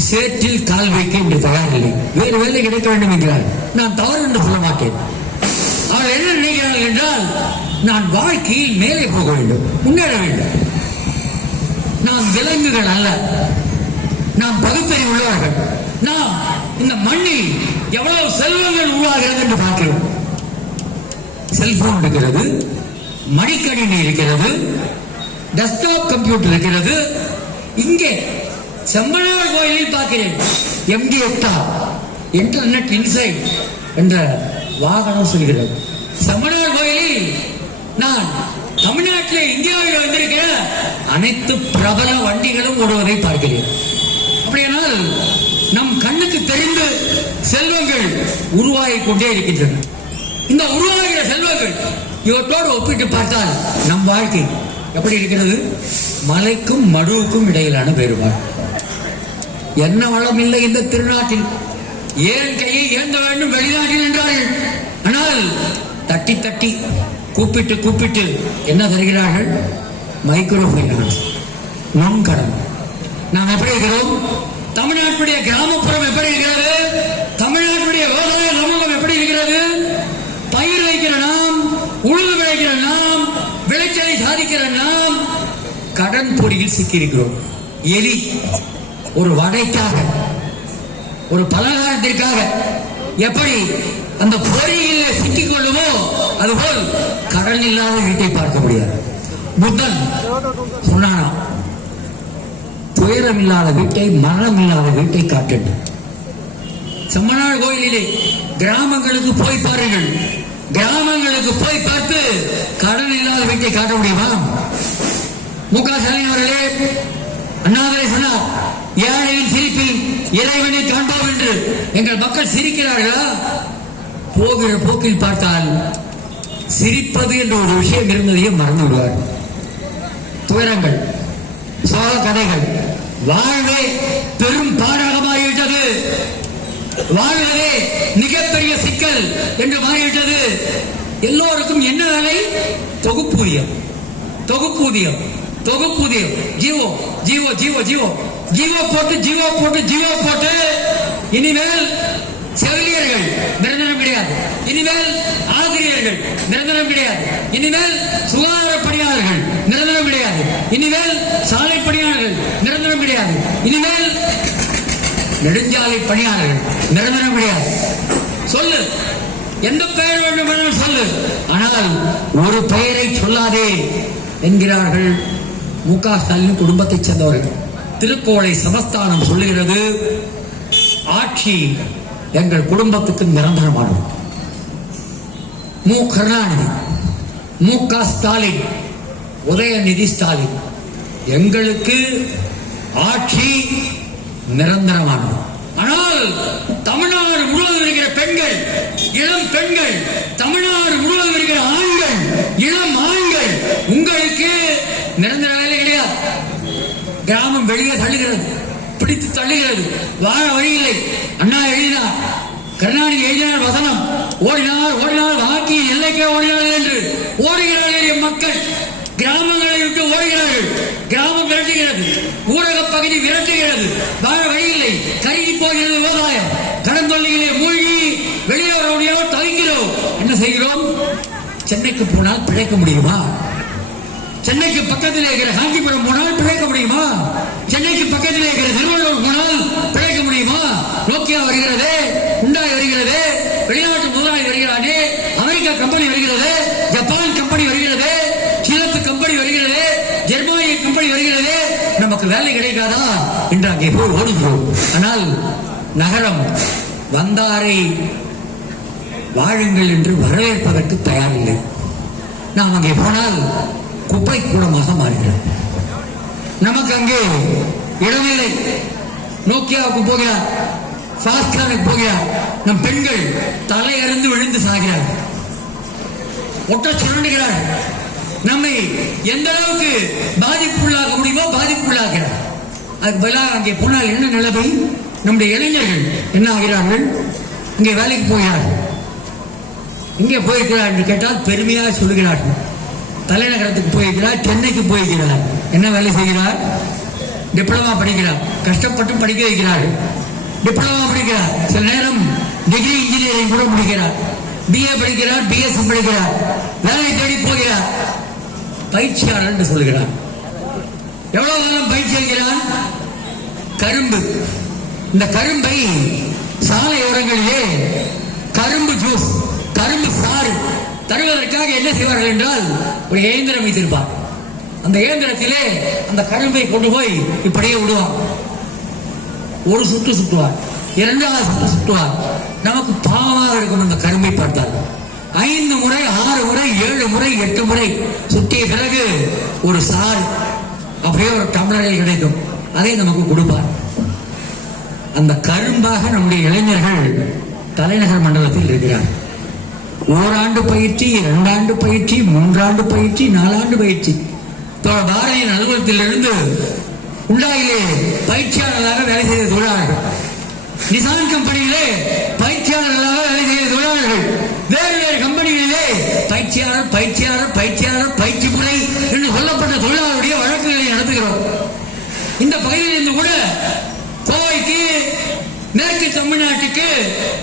சேற்றில் கால் வைக்க என்று தயாரில்லை. வேறு வேலை கிடைக்க வேண்டும் என்கிறார். நான் தவறு என்று சொல்ல மாட்டேன். அவர்கள் என்ன நினைக்கிறார்கள் என்றால், நான் வாழ்க்கையில் மேலே போக வேண்டும், முன்னேற வேண்டும். நாம் விலங்குகள் அல்ல, நாம் பகுத்தறிவு உள்ளவர்கள். நாம் இந்த மண்ணில் எவ்வளவு செல்வங்கள் உருவாகிறது என்று பார்க்கிறோம். செல்போன் இருக்கிறது, மடிக்கணினி இருக்கிறது, டெஸ்க்டாப் கம்ப்யூட்டர் இருக்கிறது. இங்கே செம்மனார் கோயிலில் பார்க்கிறேன் MDXA, இன்டர்நெட் இன்சைட் என்ற வாகனம் சொல்கிறது. செம்மனார் கோயிலில் நான் தமிழ்நாட்டிலே, இந்தியாவில் வந்திருக்கிற அனைத்து பிரபல வண்டிகளும் ஓடுவதை பார்க்கிறேன். அப்படியானால் நம் கண்ணுக்கு தெரிந்து செல்வங்கள் உருவாகிக் கொண்டே இருக்கின்றன. இந்த உருவாகிற செல்வங்கள் இவற்றோடு ஒப்பிட்டு பார்த்தால் நம் வாழ்க்கை எப்படி இருக்கிறது? மலைக்கும் மடுவுக்கும் இடையிலான வேறுபாடு. என்ன வளம் இல்லை இந்த திருநாட்டில். ஏன் கையை ஏந்த வேண்டும் வெளிநாட்டில் என்றார்கள். ஆனால் தட்டி தட்டி, கூப்பிட்டு கூப்பிட்டு என்ன தருகிறார்கள்? மைக்ரோ பைனான்ஸ், நுண்கடன். நாம் எப்படி இருக்கிறோம்? தமிழ்நாட்டுடைய கிராமப்புறம் எப்படி இருக்கிறது? தமிழ்நாட்டுடைய விவசாய சமூகம் எப்படி இருக்கிறது? பயிர் வைக்கிற நாம், உழுது விளைக்கிற நாம், விளைச்சலை சாதிக்கிற நாம் கடன் பொறியில் சிக்கியிருக்கிறோம். எலி ஒரு வடைக்காக, ஒரு பலகாரத்திற்காக எப்படி அந்த பொறியில் சிக்கிக் கொள்ளுமோ அதுபோல் கடன் இல்லாத வீட்டை பார்க்க முடியாது. புத்தன் சொன்னானா, துயரம் இல்லாத வீட்டை, மரணம் இல்லாத வீட்டை காட்டட்டும். செம்மனார் கோயிலிலே கிராமங்களுக்கு போய் பாருங்கள். கிராமங்களுக்கு போய் பார்த்து கடன் இல்லாத வீட்டை காட்ட முடியுமா? மு.க. ஸ்டாலின் அவர்களே, அண்ணாமலை சொன்னார், ஏழையின் சிரிப்பில் இறைவனை காண்போம் என்று. எங்கள் மக்கள் சிரிக்கிறார்களா? போகிற போக்கில் பார்த்தால் சிரிப்பது என்ற ஒரு விஷயம் இருந்ததையும் மறந்து விடுவார். துயரங்கள், சோக கதைகள், வாழ்வே பெரும் பாடகமாகிவிட்டது. வாழ்வதே மிகப்பெரிய சிக்கல் என்று மாறிவிட்டது. எல்லோருக்கும் என்ன வேலை? தொகுப்பூதியம், தொகுப்பூதியம், தொகுப்பூதியம். GO GO GO GO GO போட்டு ஜீவோ போட்டு ஜீவோ போட்டு இனிமேல் செவிலியர்கள் நிரந்தரம் கிடையாது. இனிமேல் ஆசிரியர்கள் நிரந்தரம் கிடையாது. இனிமேல் சுகாதார பணியாளர்கள் நிரந்தரம் கிடையாது. இனிமேல் சாலை பணியாளர்கள் நிரந்தரம் கிடையாது. இனிமேல் நெடுஞ்சாலை பணியாளர்கள் நிரந்தரம் கிடையாது. சொல்லு, எந்த பெயர் வேண்டும் சொல்லு, ஆனால் ஒரு பெயரை சொல்லாதே என்கிறார்கள் மு.க. ஸ்டாலின் குடும்பத்தைச் சேர்ந்தவர்கள். திருக்கோளை சமஸ்தானம் சொல்லுகிறது, ஆட்சி எங்கள் குடும்பத்துக்கு நிரந்தரமானது. மு. கருணாநிதி, மு.க. ஸ்டாலின், உதயநிதி ஸ்டாலின், எங்களுக்கு ஆட்சி நிரந்தரமானது. ஆனால் தமிழ்நாடு முழுவதும் இருக்கிற பெண்கள், இளம் பெண்கள், தமிழ்நாடு முழுவதும் இருக்கிற ஆண்கள், இளம் ஆண்கள், உங்களுக்கு நிரந்தர வேலை கிடையாது. கிராமம் வெளியே தள்ளுகிறது, பிடித்து தள்ளுகிறது, வாழ வழியில்லை. அண்ணா எழுதினார், கருணாநிதி எழுதினார் வசனம், ஓடினார் ஓடினார் வாக்கியின் எல்லைக்கே ஓடினார்கள் என்று. ஓடுகிறார்கள் என் மக்கள், கிராமங்களை விட்டு ஓடுகிறார்கள். கிராமம் விரட்டுகிறது, ஊரக பகுதி விரட்டுகிறது, வாழ வழியில்லை. கருகி போகிறது விவசாயம், கடன் தொல்லையிலே மூழ்கி வெளியே வர முடியாமல் தவிக்கிறோம். என்ன செய்கிறோம்? சென்னைக்கு போனால் பிழைக்க முடியுமா? சென்னைக்கு பக்கத்தில் இருக்கிற காஞ்சிபுரம் போனால் பிழைக்க முடியுமா? சென்னைக்கு பக்கத்தில் இருக்கிற திருவள்ளூர் போனால் பிழைக்க முடியுமா? நோக்கியா வருகிறது, உண்டாய் வருகிறது, வெளிநாட்டு முதலாளி வருகிறானே, அமெரிக்கா கம்பெனி வருகிறது, ஜப்பான் கம்பெனி வருகிறது, சீனத்து கம்பெனி வருகிறது, ஜெர்மானிய கம்பெனி வருகிறது. நமக்கு வேலை கிடைக்காதா என்று அங்கே போய் ஓடுகிறோம். ஆனால் நகரம் வந்தாரை வாழுங்கள் என்று வரவேற்பதற்கு தயாரில்லை. நாம் அங்கே போனால் குப்பை கூடமாக மாறுகிறோம். நமக்கு அங்கே இடமில்லை. நோக்கியாவுக்கு போகிறார், ஃபாஸ்ட்கானுக்கு போகிறார், நம் பெண்கள் தலையறிந்து விழுந்து சாகிறார், ஒட்ட சுரண்டுகிறார். நம்மை எந்த அளவுக்கு பாதிப்புள்ளாக முடியுமோ பாதிப்புள்ளாகிறார். அதுக்கு பதிலாக அங்கே போனால் என்ன நிலைமை? நம்முடைய இளைஞர்கள் என்ன ஆகிறார்கள்? இங்கே வேலைக்கு போகிறார்கள். இங்கே போயிருக்கிறார் என்று கேட்டால் பெருமையாக சொல்லுகிறார்கள். தலைநகரத்துக்கு போயிருக்கிறார், சென்னைக்கு போயிருக்கிறார். என்ன வேலை செய்கிறார்? டிப்ளமா படிக்கிறார், கஷ்டப்பட்டு படிக்க வைக்கிறார்கள். டிப்ளமா படிக்கிறார், சில நேரம் டிகிரி இன்ஜினியரிங் கூட முடிக்கிறார், பிஏ படிக்கிறார், பிஎஸ்சி படிக்கிறார், வேலை தேடி போகிறார். பயிற்சியாளர் என்று சொல்கிறார். எவ்வளவு காலம் பயிற்சி அளிக்கிறான்? கரும்பு. இந்த கரும்பை சாலை ஓரங்களிலே கரும்பு ஜூஸ், கரும்பு சாறு தருவதற்காக என்ன செய்வார்கள் என்றால் ஒரு இயந்திரம் வைத்திருப்பார். அந்த இயந்திரத்திலே அந்த கரும்பை கொண்டு போய் இப்படியே விடுவார். ஒரு சுற்று சுற்றுவார், இரண்டாவது சுற்று சுற்றுவார். நமக்கு பாவமாக இருக்கும் அந்த கரும்பை பார்த்தால். 5 முறை 6 முறை 7 முறை 8 முறை சுற்றிய பிறகு ஒரு சாறு அப்படியே ஒரு டம்ளரில் கிடைக்கும். அதை நமக்கு கொடுப்பார். அந்த கரும்பாக நம்முடைய இளைஞர்கள் தலைநகர் மண்டலத்தில் இருக்கிறார். ஓராண்டு பயிற்சி, 2 ஆண்டு பயிற்சி, 3 ஆண்டு பயிற்சி, 4 ஆண்டு பயிற்சி. பாரதியின் அலுவலகத்திலிருந்து உண்டாயிலே பயிற்சியாளர்களாக வேலை செய்த தொழிலாளர்கள், நிசான் கம்பெனியிலே பயிற்சியாளர்களாக வேலை செய்த தொழிலாளர்கள், வேறு வேறு கம்பெனிகளிலே பயிற்சியாளர் பயிற்சியாளர் பயிற்சியாளர் பயிற்சி முறை என்று சொல்லப்பட்ட தொழிலாளருடைய வழக்குகளை நடத்துகிறோம். இந்த பகுதியிலிருந்து கூட கோவைக்கு, மேற்கு தமிழ்நாட்டுக்கு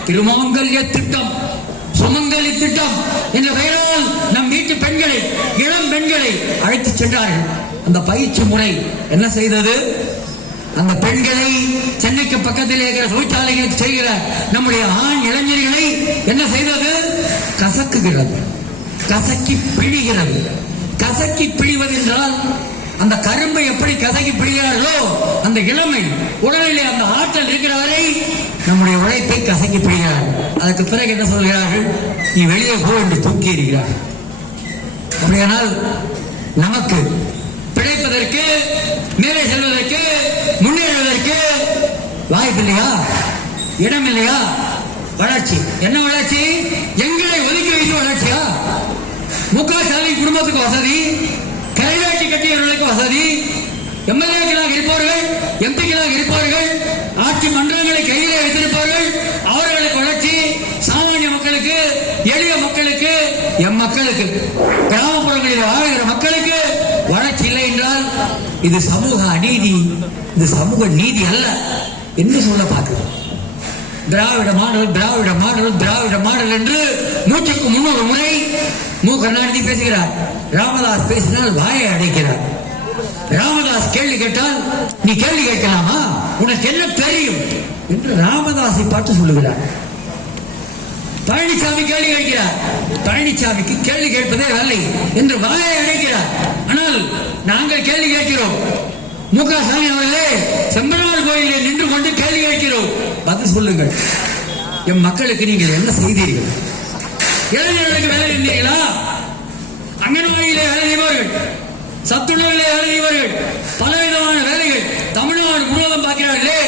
திருமாங்கல்ய திட்டம், சுமங்கலி திட்டம் என்ற பெயரால் நம் வீட்டு பெண்களை, இளம் பெண்களை அழைத்து சென்றார்கள். அந்த பயிற்சி முறை என்ன செய்தது? அந்த பெண்களை சென்னைக்கு பக்கத்தில் இருக்கிற தொழிற்சாலைகளுக்கு செய்கிற நம்முடைய ஆண் இளைஞர்களை என்ன செய்தது? கசக்குகிறது, கசக்கி பிழிகிறது. கசக்கி பிழிவது என்றால் அந்த கரும்பை எப்படி கசக்கி பிடிக்கிறார்களோ அந்த இளமை உடலிலே அந்த ஆற்றல் இருக்கிற வரை நம்முடைய உழைப்பை கசக்கி பிடிக்கிறார்கள். அதுக்கு பிறகு என்ன சொல்கிறார்கள்? நீ வெளியே போ என்று தூக்கி எறிகிறார்கள். அப்படியானால் நமக்கு பிழைப்பதற்கு, மேலே செல்வதற்கு, முன்னேறுவதற்கு வாய்ப்பு இல்லையா? இடம் இல்லையா? வளர்ச்சி என்ன வளர்ச்சி? எங்களை ஒதுக்கி வைத்து வளர்ச்சியா? முக ஸ்டாலின் குடும்பத்துக்கு வசதி, கைராட்சி கட்டியவர்களுக்கு வசதி, எம்எல்ஏக்களாக இருப்பவர்கள், எம்பிக்களாக இருப்பவர்கள், ஆட்சி மன்றங்களை கையிலே வைத்திருப்பவர்கள், அவர்களுக்கு வளர்ச்சி. சாமானிய மக்களுக்கு, எளிய மக்களுக்கு, எம் மக்களுக்கு, கிராமப்புறங்களில் வாழ்கிற மக்களுக்கு வளர்ச்சி இல்லை என்றால் இது சமூக அநீதி, இது சமூக நீதி அல்ல என்று சொல்ல பார்க்கிறோம். திராவிட மாடல், திராவிட மாடல், திராவிட மாடல் என்று மூச்சுக்கு 300 முறை மு கருணாநிதி பேசுகிறார். ராமதாஸ் பேசினால் வாயை அடைக்கிறார். ராமதாஸ் கேள்வி கேட்டால் நீ கேள்வி கேட்கலாமா, உனக்கு என்ன தெரியும் என்று ராமதாஸை பார்த்து சொல்லுகிறார். பழனிசாமி கேள்வி கேட்கிறார். பழனிசாமிக்கு கேள்வி கேட்பதே வேலை என்று வாயை அடைக்கிறார். ஆனால் நாங்கள் கேள்வி கேட்கிறோம். முக ஸ்டாலின் அவர்களே, செம்பனார் கோயிலில் நின்று கொண்டு கேள்வி கேட்கிறோம், பதில் சொல்லுங்கள். எம் மக்களுக்கு நீங்கள் என்ன செய்தீர்கள்? இளைஞர்களுக்கு வேலை இருந்தீர்களா? அங்கன்வாடியிலே வேலை செய்வார்கள், சத்துணவிலே வேலை செய்வார்கள், பலவிதமான வேலைகள் தமிழ்நாடு முழுவதும் பார்க்கிறார்களே,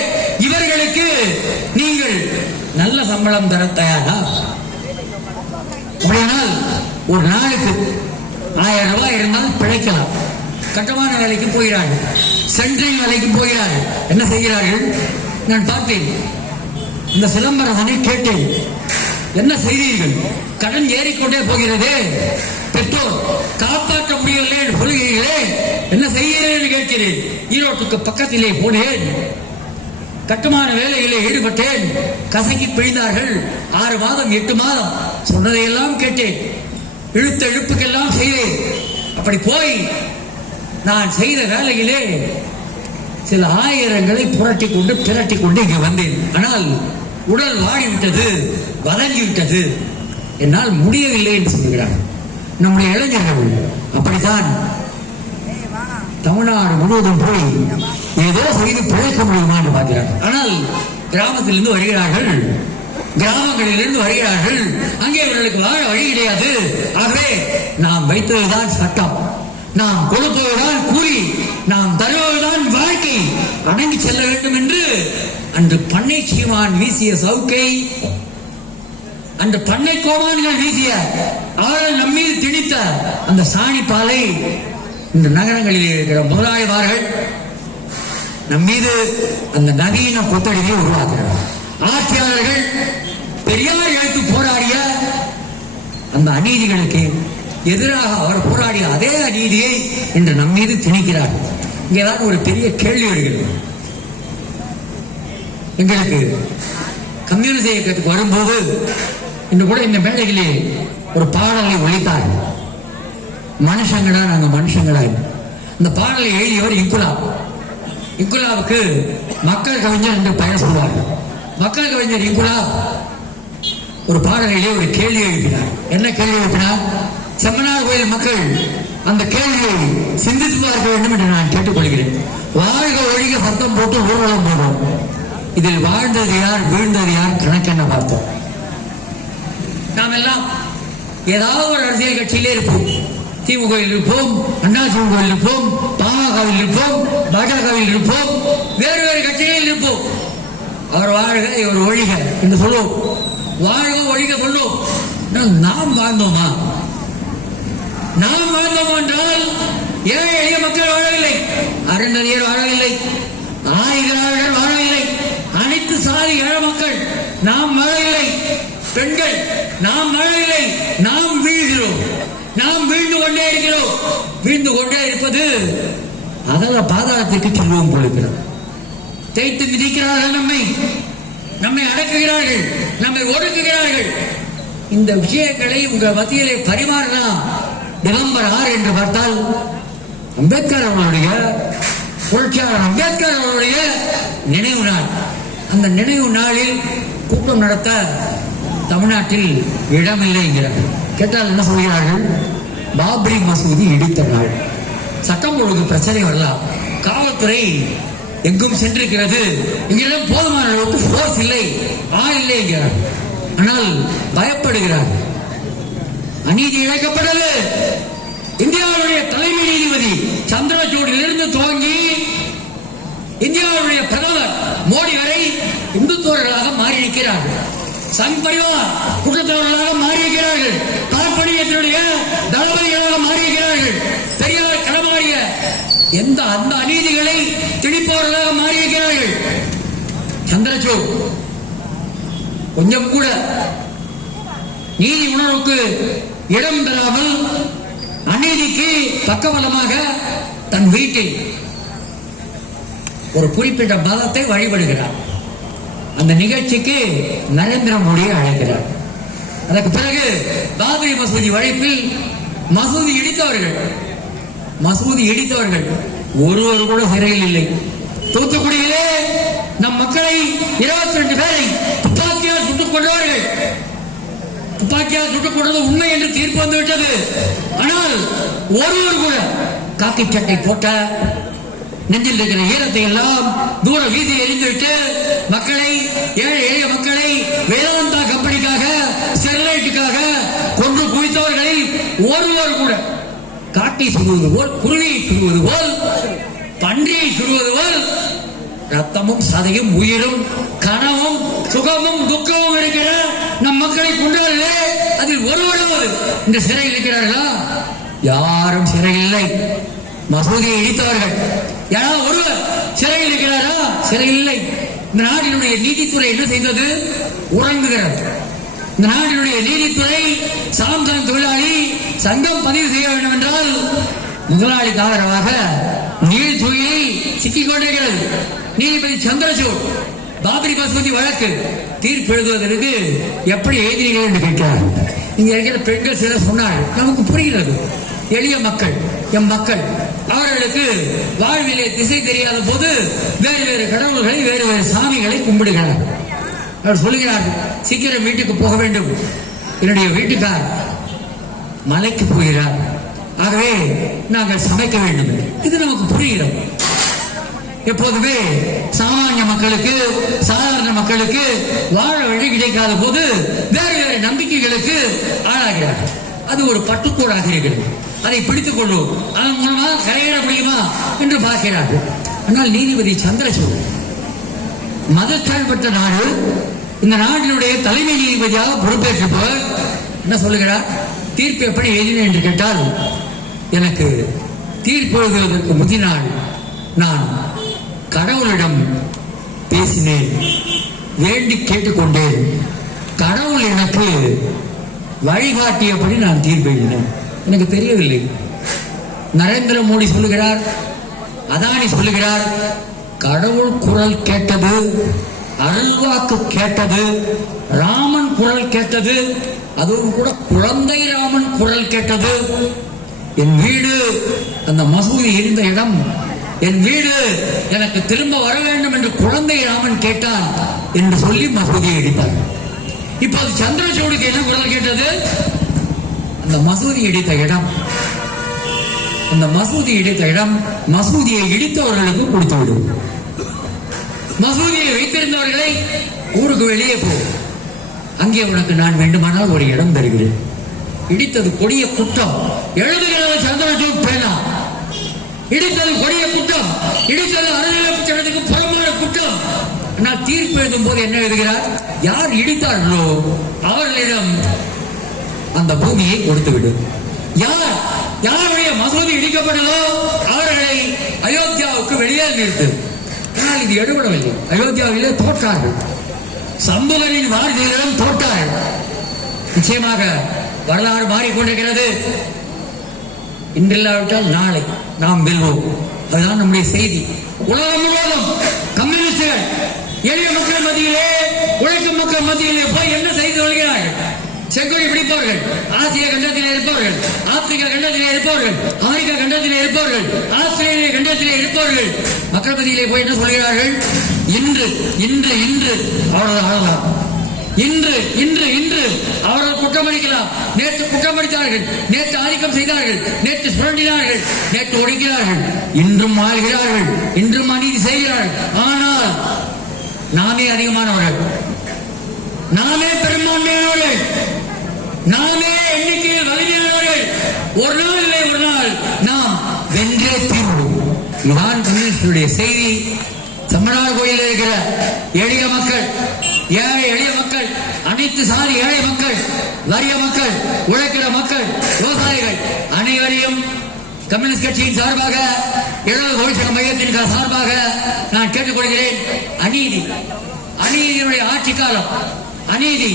இவர்களுக்கு நீங்கள் நல்ல சம்பளம் தர தயாரா? அப்படியானால் ஒரு நாளுக்கு 1000 ரூபாய் இருந்தால் பிழைக்கலாம். கட்டமான வேலைக்கு போகிறார்கள், சென்ட்ரிங் வேலைக்கு போகிறார்கள். என்ன செய்கிறார்கள்? நான் பார்த்தேன், இந்த சிதம்பரனை கேட்டேன், என்ன செய்தீர்கள்? கடன் ஏறிக்கொண்டே போகிறது, பெற்றோர் காப்பாற்ற முடியவில்லை என்று சொல்கிறீர்களே, என்ன செய்கிறேன் என்று கேட்கிறேன். ஈரோட்டுக்கு பக்கத்திலே போனேன், கட்டுமான வேலைகளில் ஈடுபட்டேன், கசக்கி பிழிந்தார்கள். 6 மாதம் 8 மாதம் சொன்னதையெல்லாம் கேட்டேன், இழுத்த இழுப்புக்கெல்லாம் செய்தேன். அப்படி போய் நான் செய்த வேலையிலே சில ஆயிரங்களை புரட்டி கொண்டு இங்கு வந்தேன். ஆனால் உடல் வாடிவிட்டது, வதங்கிவிட்டது, என்னால் முடியவில்லை என்று சொல்கிறார். நம்முடைய இளைஞர்கள் அப்படித்தான் தமிழ்நாடு முழுவதும் போய் ஏதோ செய்து பிழைக்க முடியுமா என்று பார்க்கிறார்கள். ஆனால் கிராமத்திலிருந்து வருகிறார்கள், கிராமங்களிலிருந்து வருகிறார்கள், அங்கே இவர்களுக்கு வாழ வழி கிடையாது. ஆகவே நாம் வைத்ததுதான் சட்டம், நாம் கொடுப்பதுதான் கூலி, நாம் தருவதுதான் வாழ்க்கை, அடங்கி செல்ல வேண்டும் என்று அன்று பண்ணை சீமான் வீசிய சவுக்கை, அன்று பண்ணை கோமான்கள் வீசிய, அவர்கள் நம்மீது திணித்த அந்த சாணி பாலை இந்த நகரங்களில் இருக்கிற முதலாளிமார்கள் நம்மீது அந்த நவீன கொத்தடியை உருவாக்குகிறார். ஆட்சியாளர்கள் பெரியார் எழுத்து போராடிய அந்த அநீதிகளுக்கு எதிராக அவர் போராடிய அதே அநீதியை இன்று நம்மீது திணிக்கிறார். இங்கேதான் ஒரு பெரிய கேள்வி வருகிறது. எங்களுக்கு கம்யூனிஸ்ட் இயக்கத்துக்கு வரும்போது இன்று கூட இந்த மேடைகளே ஒரு பாடலை ஒழித்தார். மனுஷங்கடா நாங்க மனுஷங்கடா. இந்த பாடலை எழுதியவர் இன்குலாப். இன்குலாவுக்கு மக்கள் கவிஞர் என்று பெயர் சொல்வார்கள். மக்கள் கவிஞர் இன்குலாப் ஒரு பாடலிலே ஒரு கேள்வி எழுப்பினார். என்ன கேள்வி எழுப்பினார்? செம்மனார் கோயில் மக்கள் அந்த கேள்வியை சிந்தித்து பார்க்க வேண்டும் என்று நான் கேட்டுக்கொள்கிறேன். வாழ்க ஒழிக சத்தம் போட்டு ஊர்வலம் போனோம், இதில் வாழ்ந்தது யார், வீழ்ந்தது யார் கணக்கென்ன பார்த்தோம். நாம் எல்லாம் ஏதாவது ஒரு அரசியல் கட்சியிலே இருப்போம். திமுகவில் இருப்போம், அதிமுகவில் இருப்போம், பாமகவில் இருப்போம், பாஜகவில் இருப்போம், வேறு வேறு கட்சிகளில் இருப்போம். அவர் வாழ்க இவர் ஒழிக என்று சொல்லுவோம், வாழ்க ஒழிக சொல்லுவோம். நாம் வாழ்ந்தோமா? நாம் வாழ்ந்தோம் என்றால் ஏழை எளிய மக்கள் வாழவில்லை, அருந்ததியர் வாழவில்லை, ஆயிரங்கள் வாழவில்லை, அனைத்து சாதி ஏழை மக்கள் நாம் வாழவில்லை, பெண்கள் நாம் வாழவில்லை. நாம் வீழ்கிறோம், நாம் வீழ்ந்து கொண்டே இருக்கிறோம். வீழ்ந்து கொண்டே இருப்பது அதல்ல பாதாளத்திற்கு செல்வோம் போலுக்கிறோம். தேய்த்து மிதிக்கிறார்கள், நம்மை அடக்குகிறார்கள், நம்மை ஒடுக்குகிறார்கள். இந்த விஷயங்களை உங்கள் மத்தியிலே பரிமாறலாம். டிசம்பர் 6 என்று பார்த்தால் அம்பேத்கர் அவர்களுடைய, புரட்சியாளர் அம்பேத்கர் அவர்களுடைய நினைவு நாள். அந்த நினைவு நாளில் கூட்டம் நடத்த தமிழ்நாட்டில் இடமில்லை என்கிறார்கள். கேட்டால் என்ன சொல்கிறார்கள்? பாப்ரி மசூதி இடித்த நாள். சட்டம் ஒழுங்கு பிரச்சனை வரலாம். காவல்துறை எங்கும் சென்றிருக்கிறது, எங்களிடம் போதுமான அளவுக்கு போர்ஸ் இல்லை, ஆள் இல்லை என்கிறார். ஆனால் பயப்படுகிறார். அநீதி இழைக்கப்பட்டது. இந்தியாவுடைய தலைமை நீதிபதி சந்திரசூடிலிருந்து துவங்கி இந்தியாவுடைய பிரதமர் மோடி வரை இந்துத்துவர்களாக மாறியிருக்கிறார்கள். சங் பரிவார் குற்றத்தவர்களாக மாறியிருக்கிறார்கள். பார்ப்பனியத்தினுடைய தளபதிகளாக மாறியிருக்கிறார்கள். பெரியார் களமாறிய அந்த அநீதிகளை திணிப்பவர்களாக மாறியிருக்கிறார்கள். சந்திரசூட் கொஞ்சம் கூட நீதி உணர்வுக்கு இடம் பெறாமல் அநீதிக்கு பக்கபலமாக தன் வீட்டில் ஒரு குறிப்பிட்ட மதத்தை வழிபடுகிறார். அந்த நிகழ்ச்சிக்கு நரேந்திர மோடியை அழைக்கிறார். அதற்கு பிறகு பாபரி மசூதி வழக்கில் மசூதி இடித்தவர்கள் ஒருவர் கூட சிறையில் இல்லை. தூத்துக்குடியிலே நம் மக்களை 22 பேரை துப்பாக்கியால் சுட்டுக் கொண்டவர்கள். துப்பாக்கியால் சுட்டுக் கொண்டது உண்மை என்று தீர்ப்பு வந்துவிட்டது. ஆனால் ஒருவர் கூட காக்கி சட்டை போட்ட நெஞ்சில் இருக்கிற ஈரத்தை எல்லாம் தூர வீதி எரிந்துவிட்டு மக்களை, ஏழை எளிய மக்களை வேதாந்தா கம்பெனிக்காக, ஸ்டெர்லைட்டுக்காக கொன்று குவித்தவர்களில் ஒருவர் கூட காட்டை சுடுவது போல், குருவியை சுடுவது போல், பன்றியை சுடுவது போல் ரத்தமும் சதையும் உயிரும் கனவும் சுகமும் துக்கமும் இருக்கிற நம் மக்களை கொண்டார்களே, அதில் ஒருவராவது இந்த சிறையில் இருக்கிறார்களா? யாரும் சிறையில் இல்லை. மசூதியை இடித்தவர்கள் யாராவது ஒருவர் சிறையில் இருக்கிறாரா? சிறையில் இல்லை. இந்த நாட்டினுடைய நீதித்துறை என்ன செய்தது? உறங்குகிறது. இந்த நாட்டினுடைய நீதித்துறை சாம்சங் தொழிலாளி சங்கம் பதிவு செய்ய வேண்டும் என்றால் முதலாளிக்கு ஆதரவாக நீதித்துறையை சிக்கிக் கொண்டிருக்கிறது. நீதிபதி சந்திரசூட் பாபரி மசூதி வழக்கு தீர்ப்பு எழுதுவதற்கு எப்படி எழுதினீர்கள் என்று கேட்கிறார். இங்க இருக்கிற பெண்கள் சிலர் சொன்னார்கள், நமக்கு புரிகிறது. எளிய மக்கள், எம் மக்கள், அவர்களுக்கு வாழ்விலே திசை தெரியாத போது வேறு வேறு கடவுள்களை, வேறு வேறு சாமிகளை கும்பிடுகிறார். அவர் சொல்லுகிறார், சீக்கிரம் வீட்டுக்கு போக வேண்டும். என்னுடைய வீட்டுக்கார் மலைக்கு போகிறார், ஆகவே நாங்கள் சமைக்க வேண்டும். இது நமக்கு புரிகிறது. எப்போதுமே சாமானிய மக்களுக்கு, சாதாரண மக்களுக்கு வாழ வழி கிடைக்காத போது வேறு வேறு நம்பிக்கைகளுக்கு ஆளாகிறார். அது ஒரு பட்டுக்கோடாக இருக்கிறது. அதை பிடித்துக் கொள்வோம், அதன் மூலமாக கரையேற முடியுமா என்று பார்க்கிறார்கள். ஆனால் நீதிபதி சந்திரசூட் மதச்சார்பற்ற நாடு, இந்த நாட்டினுடைய தலைமை நீதிபதியாக பொறுப்பேற்றவர் என்ன சொல்லுகிறார்? தீர்ப்பு எப்படி எழுதினேன் என்று கேட்டால், எனக்கு தீர்ப்பு எழுதுவதற்கு முந்தின நாள் நான் கடவுளிடம் பேசினேன், வேண்டி கேட்டுக்கொண்டேன். கடவுள் எனக்கு வழிகாட்டியபடி நான் தீர்ப்பு எழுதினேன். எனக்கு தெரியவில்லை. நரேந்திர மோடி சொல்லுகிறார், அதானி சொல்லுகிறார், கடவுள் குரல் கேட்டது, அருள்வாக்கு கேட்டது, ராமன் குரல் கேட்டது, அதுவும் கூட குழந்தை ராமன் குரல் கேட்டது. என் வீடு அந்த மசூதி இருந்த இடம், என் வீடு எனக்கு திரும்ப வர வேண்டும் என்று குழந்தை ராமன் கேட்டான் என்று சொல்லி மசூதியை இடித்தார். இப்போது சந்திரசூடுக்கு என்ன குரல் கேட்டது? அந்த மசூதி இடித்த இடம், அந்த மசூதி இடித்த இடம் மசூதியை இடித்தவர்களுக்கு கொடுத்துவிடும். மசூதியை வைத்திருந்தவர்களை ஊருக்கு வெளியே போ, அங்கே உனக்கு நான் வேண்டுமானால் ஒரு இடம் தருகிறேன். இடித்தது கொடிய குற்றம், எழுதுகிறது சந்திரசூட் பேனா. இடித்தது கொடிய குற்றம், இடித்தது அரசியலமைப்பு சட்டத்துக்கு புறம்பான குற்றம். ஆனால் தீர்ப்பு எழுதும் போது என்ன எழுதுகிறார்? யார் இடித்தார்களோ அவர்களிடம் அந்த பூமியை கொடுத்துவிடும். யாருடைய மசூதி இடிக்கப்பட்டதோ அவர்களை அயோத்தியாவுக்கு வெளியே நிறுத்து. ஆனால் இது எடுபடவில்லை. அயோத்தியாவிலே தோற்றார்கள். சம்புகனின் வாரிசுகளிடம் தோற்றார்கள். நிச்சயமாக வரலாறு மாறிக்கொண்டிருக்கிறது. இன்றில்லாவிட்டால் நாளை நாம் வெல்வோம். அதுதான் நம்முடைய செய்தி. உலகம் முழுவதும் கம்யூனிஸ்டுகள் எளிய மக்கள் மத்தியிலே, உழைக்கும் மக்கள் மத்தியிலே போய் என்ன செய்து வருகிறார்கள்? செங்கோடி பிடிப்பவர்கள் ஆசிய கண்டத்திலே இருப்பவர்கள், ஆப்பிரிக்கா கண்டத்திலே இருப்பவர்கள், அமெரிக்கா கண்டத்திலே இருப்பவர்கள், ஆஸ்திரேலிய கண்டத்திலே இருப்பவர்கள் மக்கள் மத்தியிலே போய் என்ன சொல்கிறார்கள்? இன்று இன்று இன்று அவ்வளவு ஆளலாம். இன்று இன்று இன்று அவர்கள் குற்றமளிக்கலாம். நேற்று குற்றமளித்தார்கள், நேற்று ஆதிக்கம் செய்தார்கள், நேற்று சுரண்டினார்கள், நேற்று ஒடுக்கிறார்கள், இன்றும் ஆள்கிறார்கள், இன்றும் அநீதி செய்கிறார்கள். ஆனால் நாமே அதிகமானவர்கள், நாமே பெரும்பான்மையானவர்கள், நாமே எண்ணிக்கையில் வலிமையானவர்கள். ஒரு நாள் இல்லை ஒரு நாள் நாம் வென்றே தீர்வோம். இதுதான் கம்யூனிஸ்டுடைய செய்தி. செம்மனார் கோயிலில் இருக்கிற எளிய மக்கள், ஏழை எளிய மக்கள், அனைத்து சாதி ஏழை மக்கள், வறிய மக்கள், உழைக்கிற மக்கள், விவசாயிகள் அனைவரையும் கம்யூனிஸ்ட் கட்சியின் சார்பாக, இடது தொழிற்சங்க மையத்தின் சார்பாக நான் கேட்டுக்கொள்கிறேன். அநீதி, அநீதியினுடைய ஆட்சி காலம், அநீதி,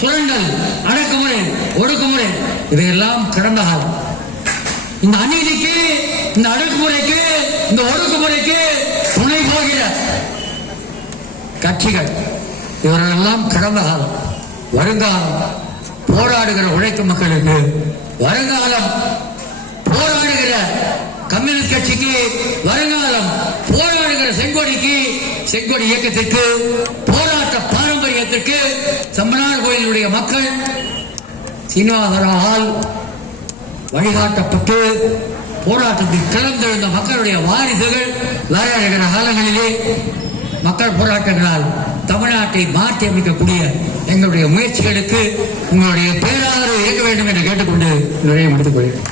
சுரண்டல், அடக்குமுறை, ஒடுக்குமுறை இவையெல்லாம் கடந்த காலம். இந்த அநீதிக்கு, இந்த அடக்குமுறைக்கு, இந்த ஒடுக்குமுறைக்கு துணை போகிற கட்சிகள் இவரெல்லாம் கடந்த காலம். வருங்காலம் போராடுகிற உழைக்கும் மக்களுக்கு, வருங்காலம் போராடுகிற கம்யூனிஸ்ட் கட்சிக்கு, வருங்காலம் போராடுகிற செங்கொடிக்கு, செங்கொடி இயக்கத்திற்கு, போராட்ட பாரம்பரியத்திற்கு செம்மனார் கோயிலுடைய மக்கள் சீனிவாசராவால் வழிகாட்டப்பட்டு போராட்டத்தில் கிளர்ந்தெழுந்த மக்களுடைய வாரிசுகள் விளையாடுகிற காலங்களிலே மக்கள் போராட்டங்களால் தமிழ்நாட்டை மாற்றி அமைக்கக்கூடிய எங்களுடைய முயற்சிகளுக்கு உங்களுடைய பேராதரவு இருக்க வேண்டும் என்று கேட்டுக்கொண்டு நிறைய முடித்துக் கொள்கிறேன்.